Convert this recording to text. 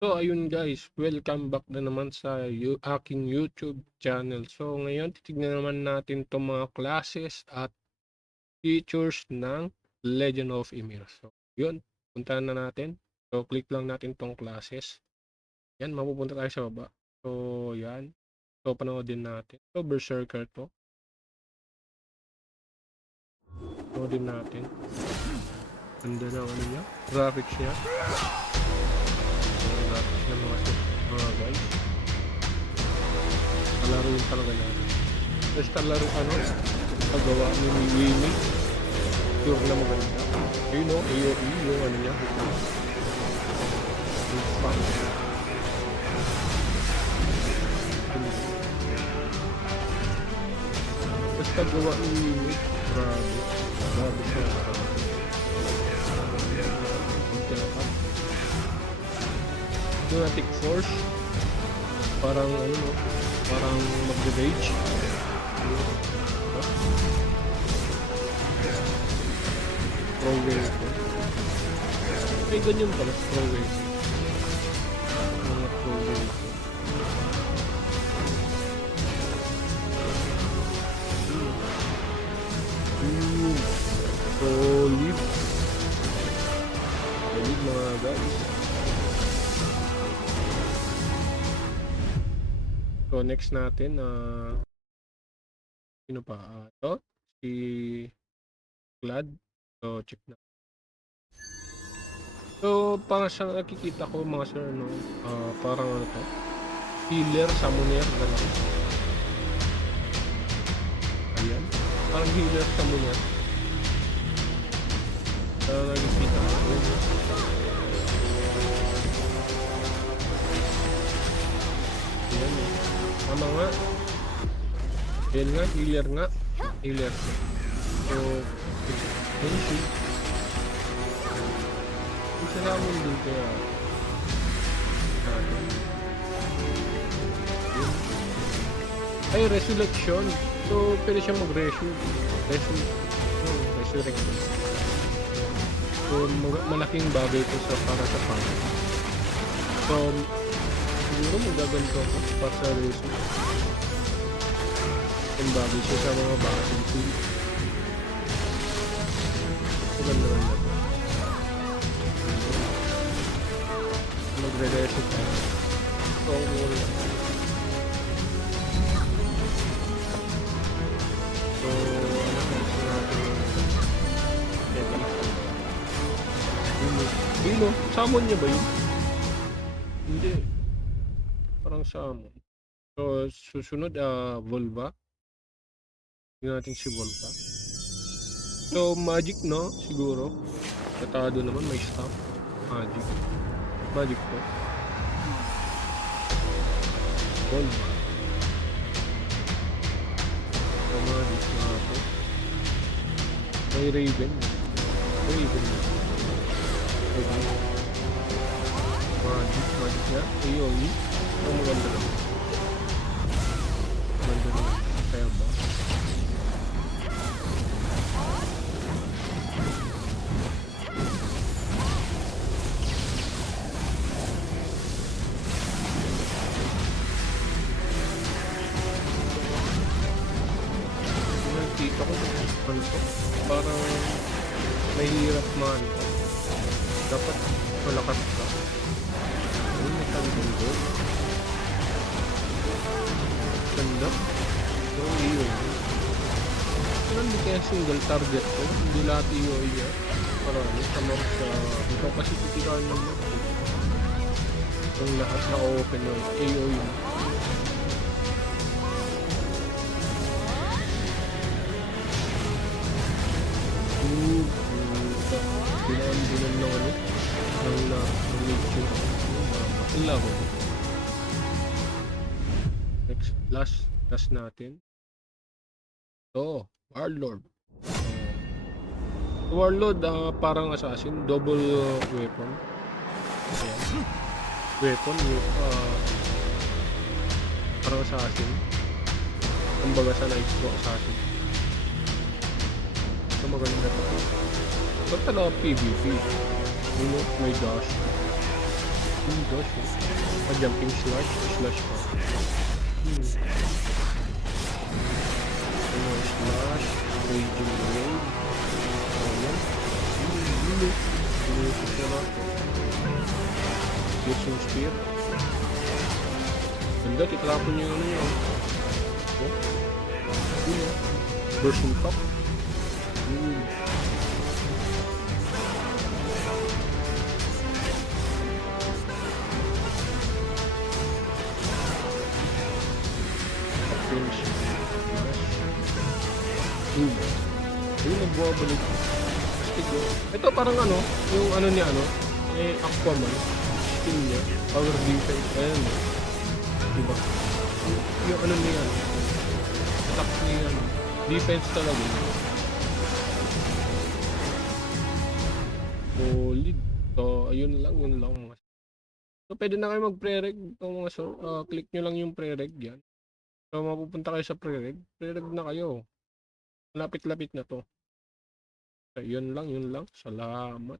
So ayun guys, welcome back na naman sa aking YouTube channel. So ngayon titignan naman natin itong mga classes at features ng Legend of Ymir. So yun, puntahan na natin. So click lang natin tong classes. Yan, mapupunta tayo sa baba. So yan. So panoodin natin. So Berserker to. Panoodin natin. Ganda ng ano niya. Graphics niya. Graphics niya mga guys. Kalaro yun talaga natin. Basta laro paggawa ni Wimi. Sure na maganda. Ayun o, AOE yung ano niya. Yung spam. Basta gawa ni Wimi. Grabe. Grabe siya. Lunatic Force. Parang parang mag-rage. Pro-wave. Ay, ganyan pala, pro-wave. Mga pro-wave. Solid. Solid mga guys. So, next natin, sino pa? Ito, si Glad. So, check na. So, parang sa nakikita ko mga sir, parang ano to? Healer, summoner, gano'n. Ayan. Parang healer, summoner. Nakikita ko. Ayan. Tama nga. Ayan nga, healer nga. Healer. So, thank you. Isa namin din kaya ay, resurrection. So, pwede siyang resurrection. So, malaking bagay ito para sa pan. So, siguro magaganto ako para sa resurrection. Ang bagay siya sa mga basin tool. Maganda naman. Magre-reset tayo. So, Dino, summon niya ba yun? Hindi. Parang summon. So, susunod, Volva. Tingnan natin si Volva. So, magic, no? Siguro. Katado naman, may staff. Magic. Magic to. Volva. So, magic na ako. May Raven. Raven. Magic niya. AOE. Ang maganda naman. Maganda naman. Kaya ba? Nakikita ko parang mahirap man. Dapat malakas ka. Ayun, may tanggal ko. Ganda. So, yun. Parang hindi kaya single target ko. Hindi lahat EOE niya. Parang sama sa... Ito kasi titikaan ng mga. Yung lahat na open ng AOE. Binan ng ano? Ng nature. Makila ko. Next, last natin. So, Warlord. Warlord, parang assassin. Double weapon. Ayan. Weapon, parang assassin. Kumbaga sa Knights ko, assassin. So, maganda pa. Ba't talaga PvP? May dash. Gosh. Jumping slash. Slash pa. Slash. Raging wave. Ayan. Piercing spear. Ganda, titrapon nyo yung ano yun. Burst impact. Finish. Ayun, nagbabalik. Ito parang ano, yung ano niya ano, Aquaman. Skill niya, power defense. Ayan. Diba? Yung ano niya, attack niya, defense talaga. Solid. So, ayun lang mga. So, pwede na kayo mag-pre-reg. Mga click nyo lang yung pre-reg yan. So, mapupunta kayo sa pre-reg. Pre-reg na kayo. Lapit-lapit na to. So, yun lang. Salamat.